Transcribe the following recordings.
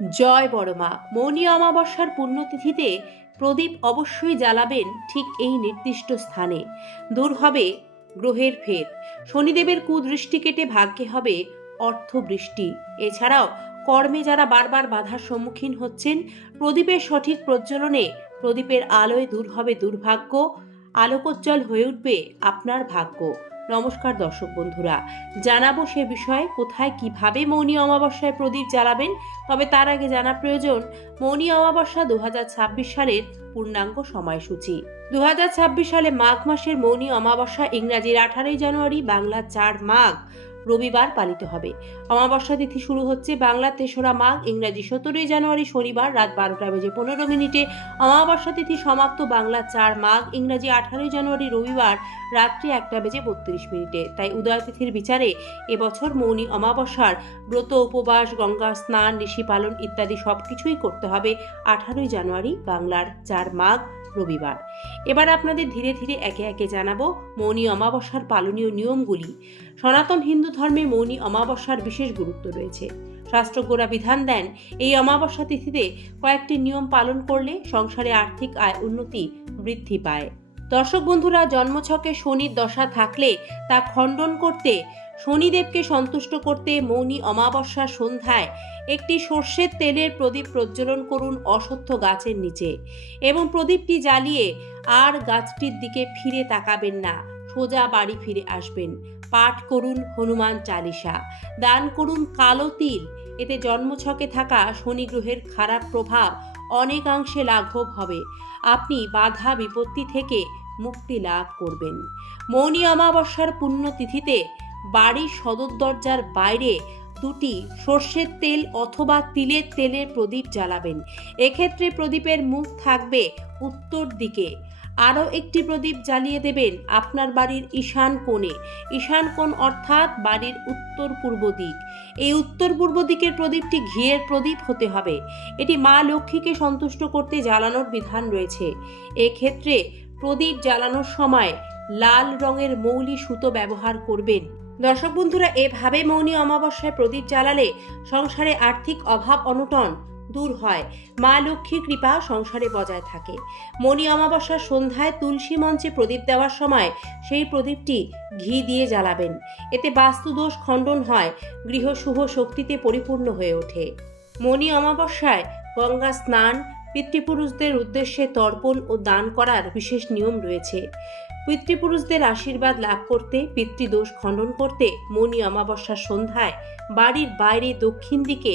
জয় বড়মা। মৌনী অমাবস্যার পুণ্যতিথিতে প্রদীপ অবশ্যই জ্বালাবেন ঠিক এই নির্দিষ্ট স্থানে। দূর হবে গ্রহের ফের, শনিদেবের কুদৃষ্টি কেটে ভাগ্যে হবে অর্থবৃষ্টি। এছাড়াও কর্মে যারা বারবার বাধার সম্মুখীন হচ্ছেন, প্রদীপের সঠিক প্রজ্বলনে প্রদীপের আলোয় দূর হবে দুর্ভাগ্য, আলোকোজ্জ্বল হয়ে উঠবে আপনার ভাগ্য। নমস্কার দর্শক বন্ধুরা, জানাবো সে বিষয়ে কোথায় কিভাবে মৌনী অমাবস্যায় প্রদীপ জ্বালাবেন। তবে তার আগে জানা প্রয়োজন মৌনী অমাবস্যা 2026 সালের পূর্ণাঙ্গ সময়সূচি। 2026 সালে মাঘ মাসের মৌনী অমাবস্যা ইংরাজির 18 জানুয়ারি, বাংলা 4 মাঘ রবিবার পালিত হবে। অমাবস্যা তিথি শুরু হচ্ছে বাংলা 3রা মাঘ, ইংরাজি 17 জানুয়ারি শনিবার রাত 12:15 অমাবস্যা তিথি সমাপ্ত বাংলা 4 মাঘ, ইংরাজি 18 জানুয়ারি রবিবার রাত্রি 1:32। তাই উদয় তিথির বিচারে এবছর মৌনী অমাবস্যার ব্রত, উপবাস, গঙ্গা স্নান, ঋষি পালন ইত্যাদি সবকিছুই করতে হবে 18 জানুয়ারি বাংলার 4 মাঘ রবিবার। এবার আপনাদের ধীরে ধীরে একে একে জানাবো মৌনী অমাবস্যার পালনীয় নিয়মগুলি। সনাতন হিন্দু ধর্মে মৌনী অমাবস্যার বিশেষ গুরুত্ব রয়েছে। শাস্ত্রজ্ঞরা বিধান দেন, এই অমাবস্যা তিথিতে কয়েকটি নিয়ম পালন করলে সংসারে আর্থিক আয় উন্নতি বৃদ্ধি পায়। দর্শক বন্ধুরা, জন্মছকে শনির দশা থাকলে তা খণ্ডন করতে, শনিদেবকে সন্তুষ্ট করতে মৌনী অমাবস্যার সন্ধ্যায় একটি সর্ষের তেলের প্রদীপ প্রজ্বলন করুন অশ্বত্থ গাছের নিচে এবং প্রদীপটি জ্বালিয়ে আর গাছটির দিকে ফিরে তাকাবেন না, সোজা বাড়ি ফিরে আসবেন। পাঠ করুন হনুমান চালিসা, দান করুন কালো তিল। এতে জন্মছকে থাকা শনি গ্রহের খারাপ প্রভাব অনেকাংশে লাঘব হবে। আপনি বাধা বিপত্তি থেকে মুক্তি লাভ করবেন। মৌনী অমাবস্যার পুণ্যতিথিতে বাড়ির সদর দরজার বাইরে দুটি সর্ষের তেল অথবা তিলের তেলের প্রদীপ জ্বালাবেন। এক্ষেত্রে প্রদীপের মুখ থাকবে উত্তর দিকে। আরও একটি প্রদীপ জ্বালিয়ে দেবেন আপনার বাড়ির ঈশান কোণে। ঈশান কোণ অর্থাৎ বাড়ির উত্তর পূর্ব দিক। এই উত্তর পূর্ব দিকের প্রদীপটি ঘিয়ের প্রদীপ হতে হবে। এটি মা লক্ষ্মীকে সন্তুষ্ট করতে জ্বালানোর বিধান রয়েছে। এক্ষেত্রে প্রদীপ জ্বালানোর সময় লাল রঙের মৌলি সুতো ব্যবহার করবেন। দর্শক বন্ধুরা, এভাবে মৌনী অমাবস্যায় প্রদীপ জ্বালালে সংসারে আর্থিক অভাব অনটন দূর হয়, মা লক্ষ্মীর কৃপা সংসারে বজায় থাকে। মৌনী অমাবস্যার সন্ধ্যায় তুলসী মঞ্চে প্রদীপ দেওয়ার সময় সেই প্রদীপটি ঘি দিয়ে জ্বালাবেন। এতে বাস্তুদোষ খণ্ডন হয়, গৃহ শুভ শক্তিতে পরিপূর্ণ হয়ে ওঠে। মৌনী অমাবস্যায় গঙ্গা স্নান, পিতৃপুরুষদের উদ্দেশ্যে তর্পণ ও দান করার বিশেষ নিয়ম রয়েছে। পিতৃপুরুষদের আশীর্বাদ লাভ করতে, পিতৃদোষ খণ্ডন করতে মৌনী অমাবস্যার সন্ধ্যায় বাড়ির বাইরে দক্ষিণ দিকে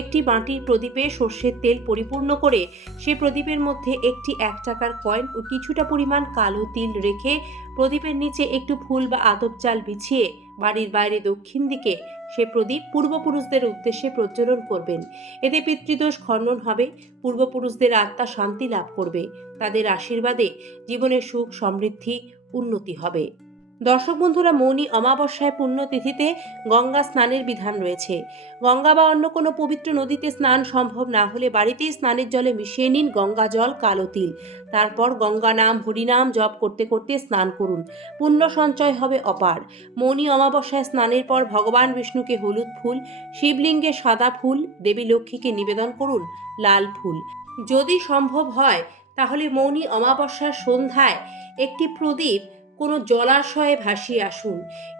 একটি মাটির প্রদীপে সর্ষের তেল পরিপূর্ণ করে সে প্রদীপের মধ্যে একটি 1 টাকার কয়েন ও কিছুটা পরিমাণ কালো তিল রেখে প্রদীপের নিচে একটু ফুল বা আতপ চাল বিছিয়ে বাড়ির বাইরে দক্ষিণ দিকে সে প্রদীপ পূর্বপুরুষদের উদ্দেশ্যে প্রজ্বলন করবেন। এতে পিতৃদোষ খণ্ডন হবে, পূর্বপুরুষদের আত্মা শান্তি লাভ করবে, তাদের আশীর্বাদে জীবনে সুখ সমৃদ্ধি উন্নতি হবে। দর্শক বন্ধুরা, মৌনী অমাবস্যায় পুণ্যতিথিতে গঙ্গা স্নানের বিধান রয়েছে। গঙ্গা বা অন্য কোনো পবিত্র নদীতে স্নান সম্ভব না হলে বাড়িতেই স্নানের জলে মিশিয়ে নিন গঙ্গা জল, কালো তিল। তারপর গঙ্গা নাম, হরিনাম জপ করতে করতে স্নান করুন। পুণ্য সঞ্চয় হবে অপার। মৌনী অমাবস্যায় স্নানের পর ভগবান বিষ্ণুকে হলুদ ফুল, শিবলিঙ্গে সাদা ফুল, দেবী লক্ষ্মীকে নিবেদন করুন লাল ফুল। যদি সম্ভব হয় তাহলে মৌনী অমাবস্যার সন্ধ্যায় একটি প্রদীপ কোনো জলাশয়ে ভাসিয়ে আসুন।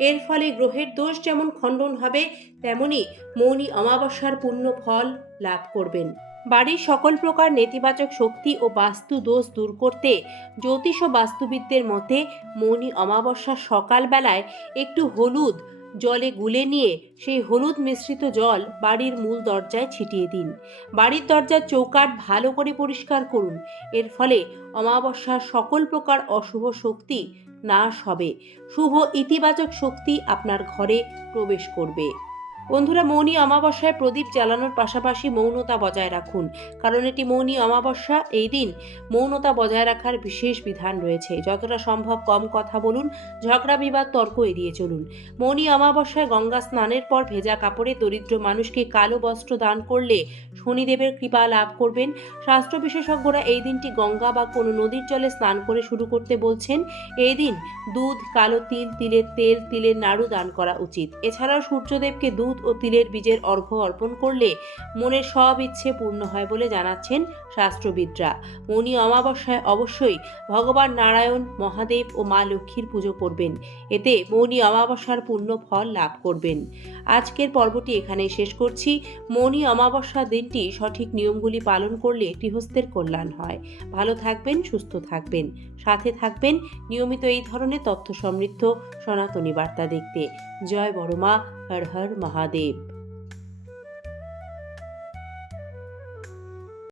এর ফলে গ্রহের দোষ যেমন খণ্ডন হবে, তেমনি মৌনী অমাবস্যার পুণ্য ফল লাভ করবেন। বাড়ির সকল প্রকার নেতিবাচক শক্তি ও বাস্তু দোষ দূর করতে জ্যোতিষ ও বাস্তুবিদদের মতে মৌনী অমাবস্যার সকালবেলায় একটু হলুদ জলে গুলে নিয়ে সেই হলুদ মিশ্রিত জল বাড়ির মূল দরজায় ছিটিয়ে দিন। বাড়ির দরজার চৌকাঠ ভালো করে পরিষ্কার করুন। এর ফলে অমাবস্যার সকল প্রকার অশুভ শক্তি নাশ হবে, শুভ ইতিবাচক শক্তি আপনার ঘরে প্রবেশ করবে। বন্ধুরা, মৌনী অমাবস্যায় প্রদীপ জ্বালানোর পাশাপাশি মৌনতা বজায় রাখুন, কারণ এটি মৌনী অমাবস্যা। এই দিন মৌনতা বজায় রাখার বিশেষ বিধান রয়েছে। যতটা সম্ভব কম কথা বলুন, ঝগড়া বিবাদ তর্ক এড়িয়ে চলুন। মৌনী অমাবস্যায় গঙ্গা স্নানের পর ভেজা কাপড়ে দরিদ্র মানুষকে কালো বস্ত্র দান করলে শনিদেবের কৃপা লাভ করবেন। শাস্ত্র বিশেষজ্ঞরা এই দিনটি গঙ্গা বা কোনো নদীর জলে স্নান করে শুরু করতে বলছেন। এই দিন দুধ, কালো তিল, তিলের তেল, তিলের নাড়ু দান করা উচিত। এছাড়াও সূর্যদেবকে দুধ দুধ ও তিলের বীজের অর্ঘ্য অর্পণ করলে মনের সব ইচ্ছে পূর্ণ হয় বলে জানাচ্ছেন শাস্ত্রবিদরা। মৌনী অমাবস্যায় অবশ্যই ভগবান নারায়ণ, মহাদেব ও মা লক্ষ্মীর পুজো করবেন। এতে মৌনী অমাবস্যার পূর্ণ ফল লাভ করবেন। আজকের পর্বটি এখানেই শেষ করছি। মৌনী অমাবস্যার দিনটি সঠিক নিয়মগুলি পালন করলে গৃহস্থের কল্যাণ হয়। ভালো থাকবেন, সুস্থ থাকবেন, সাথে থাকবেন নিয়মিত এই ধরনের তথ্য সমৃদ্ধ সনাতনী বার্তা দেখতে। জয় বড়মা, হর হর মহাদেব।